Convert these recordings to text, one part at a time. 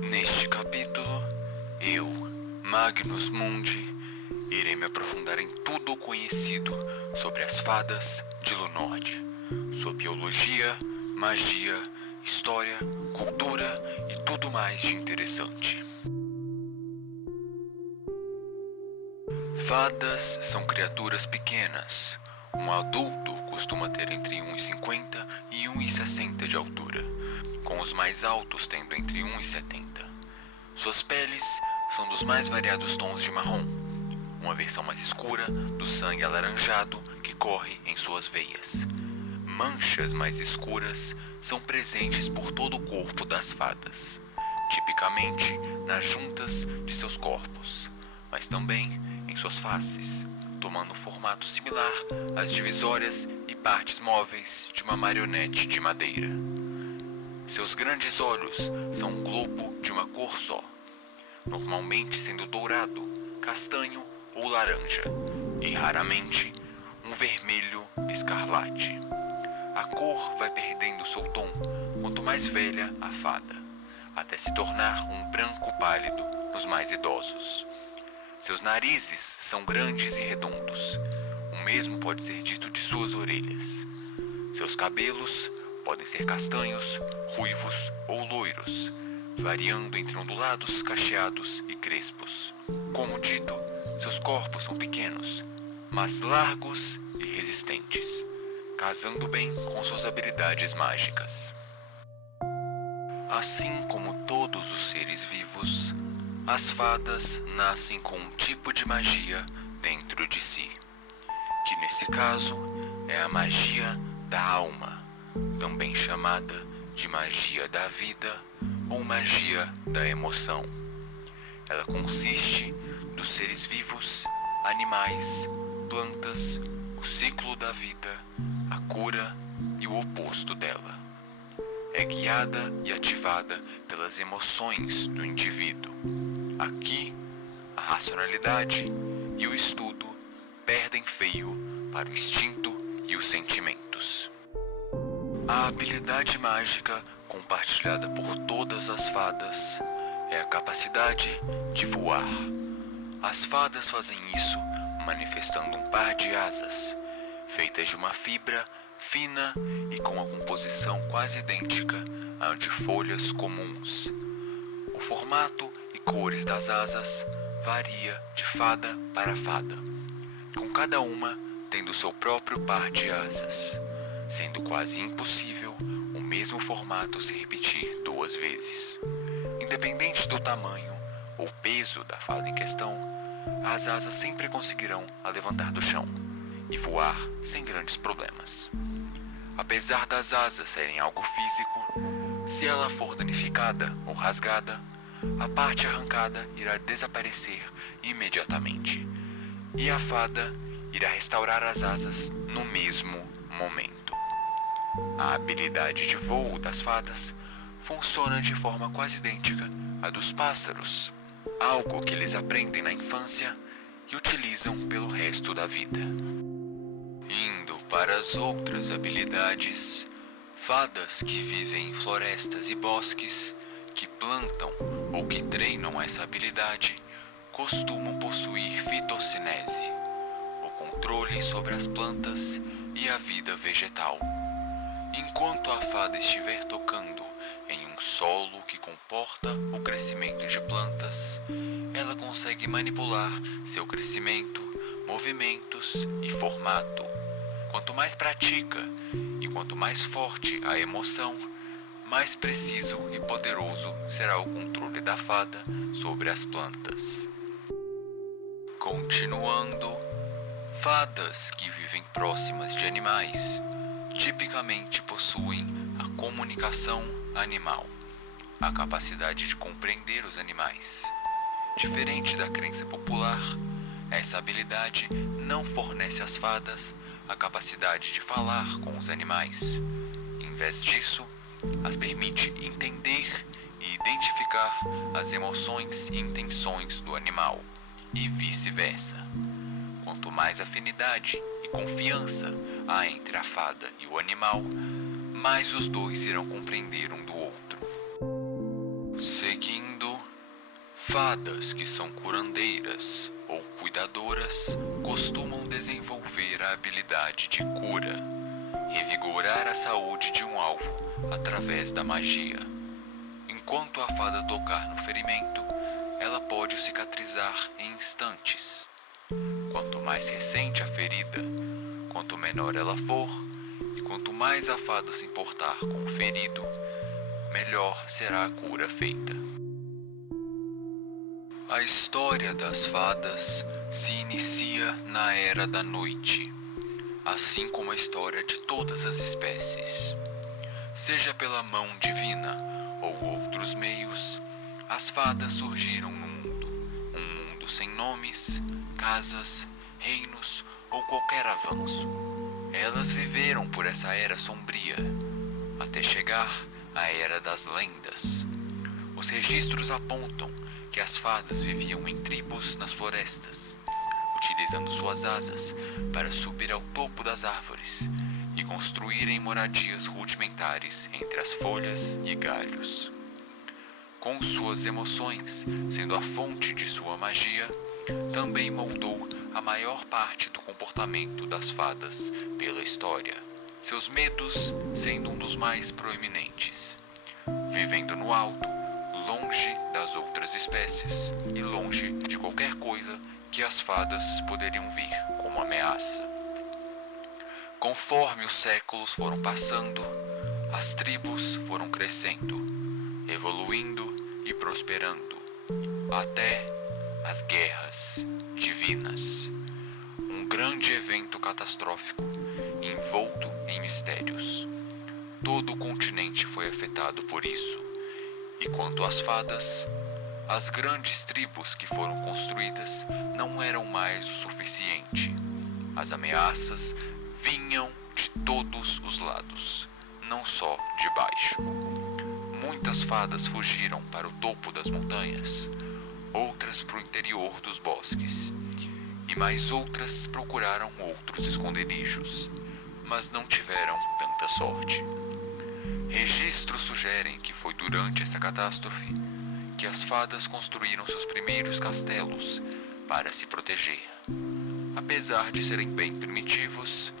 Neste capítulo, eu, Magnus Mundi, irei me aprofundar em tudo o conhecido sobre as fadas de Lunord, sua biologia, magia, história, cultura e tudo mais de interessante. Fadas são criaturas pequenas. Um adulto costuma ter entre 1,50 e 1,60 de altura, com os mais altos tendo entre 1,70. Suas peles são dos mais variados tons de marrom, uma versão mais escura do sangue alaranjado que corre em suas veias. Manchas mais escuras são presentes por todo o corpo das fadas, tipicamente nas juntas de seus corpos, mas também em suas faces, tomando um formato similar às divisórias e partes móveis de uma marionete de madeira. Seus grandes olhos são um globo de uma cor só, normalmente sendo dourado, castanho ou laranja, e raramente um vermelho escarlate. A cor vai perdendo seu tom quanto mais velha a fada, até se tornar um branco pálido nos mais idosos. Seus narizes são grandes e redondos. O mesmo pode ser dito de suas orelhas. Seus cabelos podem ser castanhos, ruivos ou loiros, variando entre ondulados, cacheados e crespos. Como dito, seus corpos são pequenos, mas largos e resistentes, casando bem com suas habilidades mágicas. Assim como todos os seres vivos, as fadas nascem com um tipo de magia dentro de si, que nesse caso é a magia da alma, também chamada de magia da vida ou magia da emoção. Ela consiste dos seres vivos, animais, plantas, o ciclo da vida, a cura e o oposto dela. É guiada e ativada pelas emoções do indivíduo. Aqui, a racionalidade e o estudo perdem feio para o instinto e os sentimentos. A habilidade mágica compartilhada por todas as fadas é a capacidade de voar. As fadas fazem isso manifestando um par de asas, feitas de uma fibra fina e com uma composição quase idêntica à de folhas comuns. O formato e cores das asas varia de fada para fada, com cada uma tendo seu próprio par de asas, sendo quase impossível o mesmo formato se repetir duas vezes. Independente do tamanho ou peso da fada em questão, as asas sempre conseguirão a levantar do chão e voar sem grandes problemas. Apesar das asas serem algo físico, se ela for danificada ou rasgada, a parte arrancada irá desaparecer imediatamente, e a fada irá restaurar as asas no mesmo momento. A habilidade de voo das fadas funciona de forma quase idêntica à dos pássaros, algo que eles aprendem na infância e utilizam pelo resto da vida. Indo para as outras habilidades, fadas que vivem em florestas e bosques, que plantam ou que treinam essa habilidade, costumam possuir fitossinese, o controle sobre as plantas e a vida vegetal. Enquanto a fada estiver tocando em um solo que comporta o crescimento de plantas, ela consegue manipular seu crescimento, movimentos e formato. Quanto mais pratica e quanto mais forte a emoção, mais preciso e poderoso será o controle da fada sobre as plantas. Continuando, fadas que vivem próximas de animais tipicamente possuem a comunicação animal, a capacidade de compreender os animais. Diferente da crença popular, essa habilidade não fornece às fadas a capacidade de falar com os animais. Em vez disso, as permite entender e identificar as emoções e intenções do animal, e vice-versa. Quanto mais afinidade e confiança há entre a fada e o animal, mais os dois irão compreender um do outro. Seguindo, fadas que são curandeiras ou cuidadoras costumam desenvolver a habilidade de cura, revigorar a saúde de um alvo através da magia. Enquanto a fada tocar no ferimento, ela pode cicatrizar em instantes. Quanto mais recente a ferida, quanto menor ela for, e quanto mais a fada se importar com o ferido, melhor será a cura feita. A história das fadas se inicia na Era da Noite, assim como a história de todas as espécies. Seja pela mão divina ou outros meios, as fadas surgiram no mundo, um mundo sem nomes, casas, reinos ou qualquer avanço. Elas viveram por essa era sombria, até chegar à Era das Lendas. Os registros apontam que as fadas viviam em tribos nas florestas, utilizando suas asas para subir ao topo das árvores e construírem moradias rudimentares entre as folhas e galhos. Com suas emoções sendo a fonte de sua magia, também moldou a maior parte do comportamento das fadas pela história, seus medos sendo um dos mais proeminentes. Vivendo no alto, longe das outras espécies e longe de qualquer coisa que as fadas poderiam vir como ameaça. Conforme os séculos foram passando, as tribos foram crescendo, evoluindo e prosperando, até as guerras divinas. Um grande evento catastrófico, envolto em mistérios. Todo o continente foi afetado por isso. E quanto às fadas, as grandes tribos que foram construídas não eram mais o suficiente. As ameaças vinham de todos os lados, não só de baixo. Muitas fadas fugiram para o topo das montanhas, outras para o interior dos bosques, e mais outras procuraram outros esconderijos, mas não tiveram tanta sorte. Registros sugerem que foi durante essa catástrofe que as fadas construíram seus primeiros castelos para se proteger. Apesar de serem bem primitivos,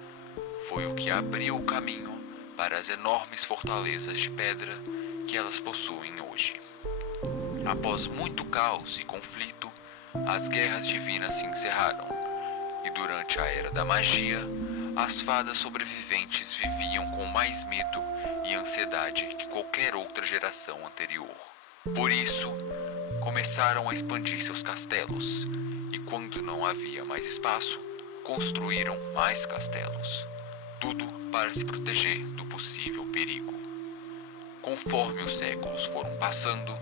foi o que abriu o caminho para as enormes fortalezas de pedra que elas possuem hoje. Após muito caos e conflito, as guerras divinas se encerraram, e durante a Era da Magia, as fadas sobreviventes viviam com mais medo e ansiedade que qualquer outra geração anterior. Por isso, começaram a expandir seus castelos, e quando não havia mais espaço, construíram mais castelos, tudo para se proteger do possível perigo. Conforme os séculos foram passando,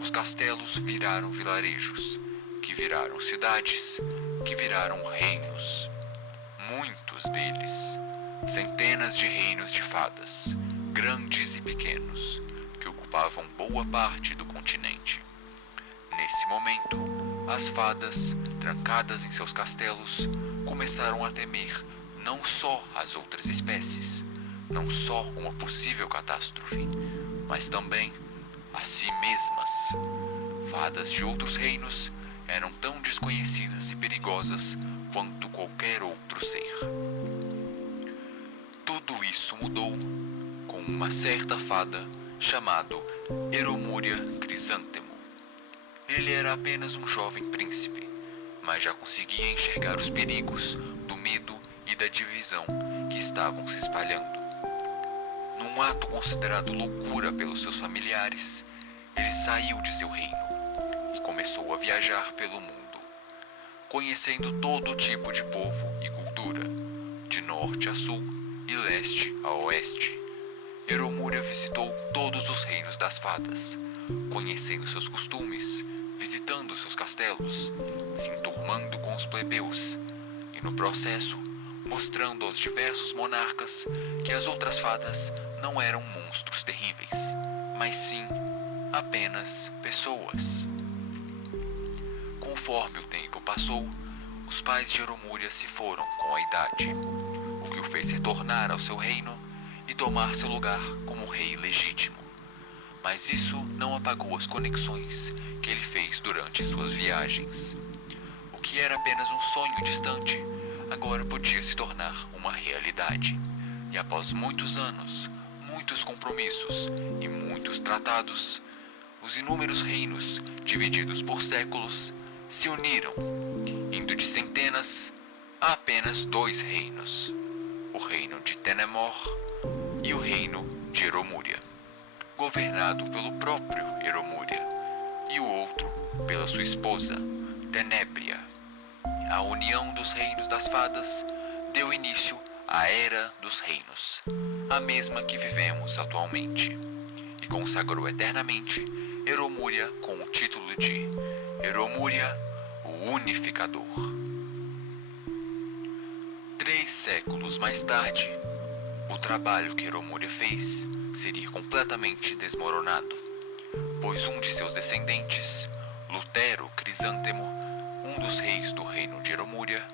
os castelos viraram vilarejos, que viraram cidades, que viraram reinos. Muitos deles, centenas de reinos de fadas, grandes e pequenos, que ocupavam boa parte do continente. Nesse momento, as fadas, trancadas em seus castelos, começaram a temer não só as outras espécies, não só uma possível catástrofe, mas também a si mesmas. Fadas de outros reinos eram tão desconhecidas e perigosas quanto qualquer outro ser. Tudo isso mudou com uma certa fada chamado Eromúria Crisântemo. Ele era apenas um jovem príncipe, mas já conseguia enxergar os perigos do medo e da divisão que estavam se espalhando. Num ato considerado loucura pelos seus familiares, ele saiu de seu reino e começou a viajar pelo mundo, conhecendo todo tipo de povo e cultura, de norte a sul e leste a oeste. Eromúria visitou todos os reinos das fadas, conhecendo seus costumes, visitando seus castelos, se enturmando com os plebeus, e no processo, mostrando aos diversos monarcas que as outras fadas não eram monstros terríveis, mas sim apenas pessoas. Conforme o tempo passou, os pais de Eromúria se foram com a idade, o que o fez retornar ao seu reino e tomar seu lugar como rei legítimo. mas isso não apagou as conexões que ele fez durante suas viagens. O que era apenas um sonho distante, agora podia se tornar uma realidade. E após muitos anos, muitos compromissos e muitos tratados, os inúmeros reinos, divididos por séculos, se uniram, indo de centenas a apenas 2 reinos: o reino de Tenemor e o reino de Eromúria, governado pelo próprio Eromúria, e o outro pela sua esposa, Tenébria. A união dos reinos das fadas deu início à Era dos Reinos, a mesma que vivemos atualmente, e consagrou eternamente Eromúria com o título de Eromúria, o Unificador. 3 séculos mais tarde, o trabalho que Eromúria fez seria completamente desmoronado, pois um de seus descendentes, Lutero Crisântemo, um dos reis do reino de Eromúria,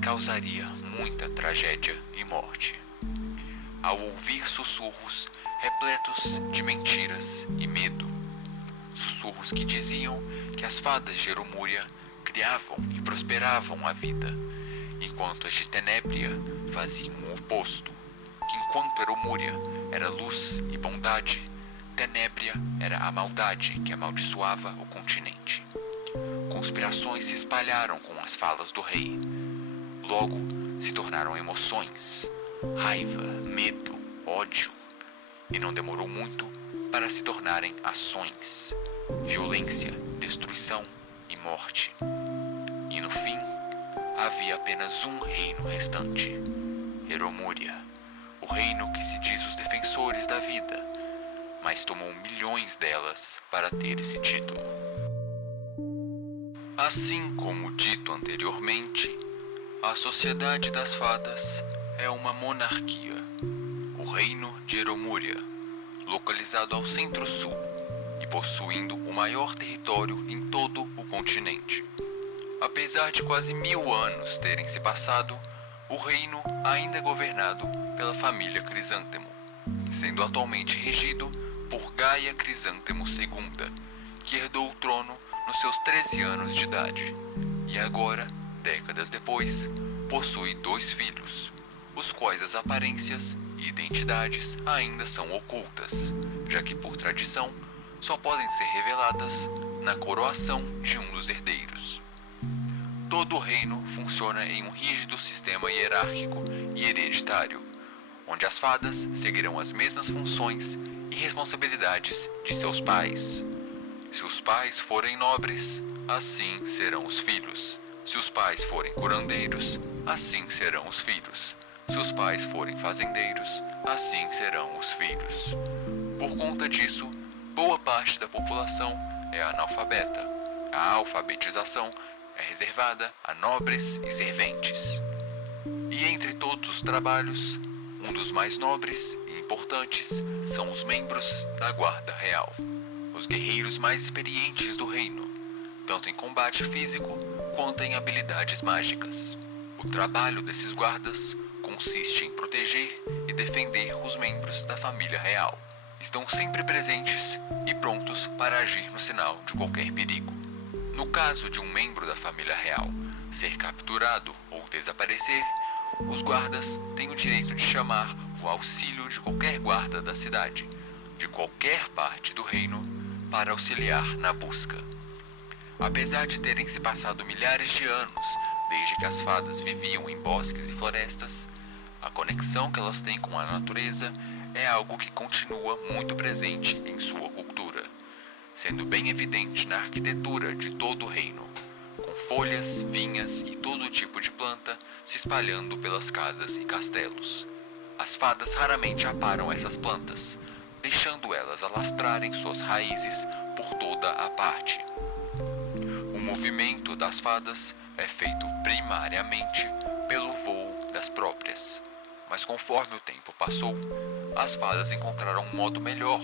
causaria muita tragédia e morte. Ao ouvir sussurros repletos de mentiras e medo, sussurros que diziam que as fadas de Eromúria criavam e prosperavam a vida, enquanto as de Tenébria faziam o oposto, que enquanto Eromúria era luz e bondade, Tenébria era a maldade que amaldiçoava o continente. Conspirações se espalharam com as falas do rei. Logo, se tornaram emoções, raiva, medo, ódio, e não demorou muito para se tornarem ações, violência, destruição e morte. E no fim, havia apenas um reino restante: Eromúria, o reino que se diz os defensores da vida, mas tomou milhões delas para ter esse título. Assim como dito anteriormente, a Sociedade das Fadas é uma monarquia, o reino de Eromúria, localizado ao centro-sul e possuindo o maior território em todo o continente. Apesar de quase 1000 anos terem se passado, o reino ainda é governado pela família Crisântemo, sendo atualmente regido por Gaia Crisântemo II, que herdou o trono nos seus 13 anos de idade, e agora, décadas depois, possui 2 filhos, os quais as aparências e identidades ainda são ocultas, já que por tradição só podem ser reveladas na coroação de um dos herdeiros. Todo o reino funciona em um rígido sistema hierárquico e hereditário, onde as fadas seguirão as mesmas funções e responsabilidades de seus pais. Se os pais forem nobres, assim serão os filhos. Se os pais forem curandeiros, assim serão os filhos. Se os pais forem fazendeiros, assim serão os filhos. Por conta disso, boa parte da população é analfabeta. A alfabetização é reservada a nobres e serventes. E entre todos os trabalhos, um dos mais nobres e importantes são os membros da Guarda Real, os guerreiros mais experientes do reino, tanto em combate físico quanto em habilidades mágicas. O trabalho desses guardas consiste em proteger e defender os membros da família real. Estão sempre presentes e prontos para agir no sinal de qualquer perigo. No caso de um membro da família real ser capturado ou desaparecer, os guardas têm o direito de chamar o auxílio de qualquer guarda da cidade, de qualquer parte do reino, para auxiliar na busca. Apesar de terem se passado milhares de anos desde que as fadas viviam em bosques e florestas, a conexão que elas têm com a natureza é algo que continua muito presente em sua cultura, sendo bem evidente na arquitetura de todo o reino, com folhas, vinhas e todo tipo de planta se espalhando pelas casas e castelos. As fadas raramente aparam essas plantas, deixando elas alastrarem suas raízes por toda a parte. O movimento das fadas é feito primariamente pelo voo das próprias, mas conforme o tempo passou, as fadas encontraram um modo melhor,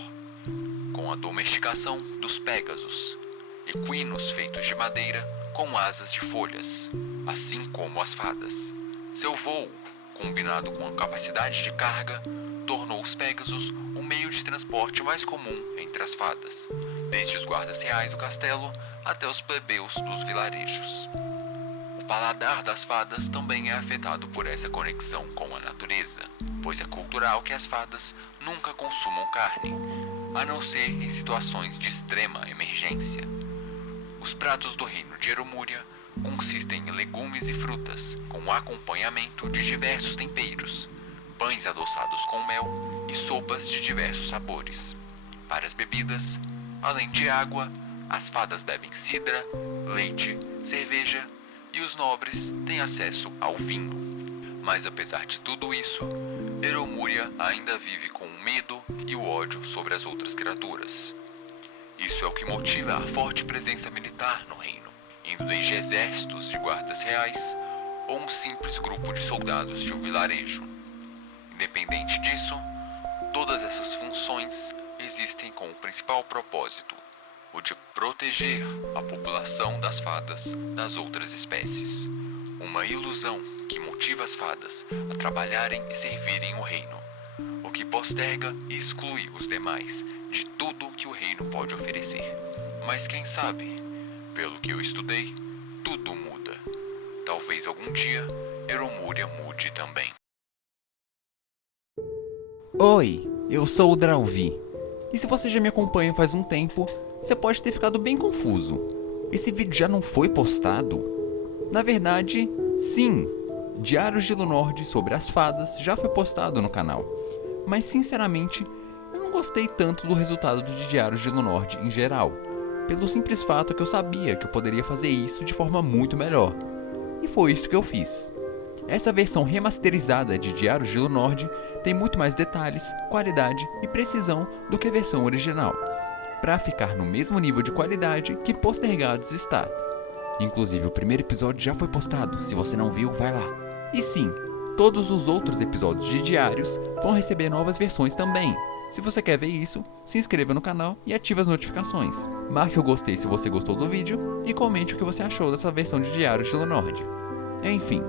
com a domesticação dos pégasos, equinos feitos de madeira com asas de folhas, assim como as fadas. Seu voo, combinado com a capacidade de carga, tornou os pégasos o meio de transporte mais comum entre as fadas, desde os guardas reais do castelo até os plebeus dos vilarejos. O paladar das fadas também é afetado por essa conexão com a natureza, pois é cultural que as fadas nunca consumam carne, a não ser em situações de extrema emergência. Os pratos do reino de Eromúria consistem em legumes e frutas, com acompanhamento de diversos temperos, pães adoçados com mel e sopas de diversos sabores. Para as bebidas, além de água, as fadas bebem cidra, leite, cerveja e os nobres têm acesso ao vinho. Mas apesar de tudo isso, Eromúria ainda vive com o medo e o ódio sobre as outras criaturas. Isso é o que motiva a forte presença militar no reino, indo desde exércitos de guardas reais ou um simples grupo de soldados de um vilarejo. Independente disso, todas essas funções existem com o principal propósito, o de proteger a população das fadas das outras espécies. Uma ilusão que motiva as fadas a trabalharem e servirem o reino, o que posterga e exclui os demais de tudo que o reino pode oferecer. Mas quem sabe, pelo que eu estudei, tudo muda. Talvez algum dia Eromúria mude também. Oi, eu sou o Drauvi. E se você já me acompanha faz um tempo, você pode ter ficado bem confuso. Esse vídeo já não foi postado? Na verdade, sim. Diários de Lunord sobre as fadas já foi postado no canal. Mas sinceramente, eu não gostei tanto do resultado de Diários de Lunord em geral. Pelo simples fato que eu sabia que eu poderia fazer isso de forma muito melhor. E foi isso que eu fiz. Essa versão remasterizada de Diários de Lunord tem muito mais detalhes, qualidade e precisão do que a versão original, para ficar no mesmo nível de qualidade que Postergados está. Inclusive o primeiro episódio já foi postado, se você não viu, vai lá. E sim, todos os outros episódios de Diários vão receber novas versões também. Se você quer ver isso, se inscreva no canal e ative as notificações. Marque o gostei se você gostou do vídeo e comente o que você achou dessa versão de Diários de Lunord. Enfim,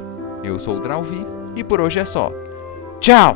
eu sou o Drauvi e por hoje é só. Tchau!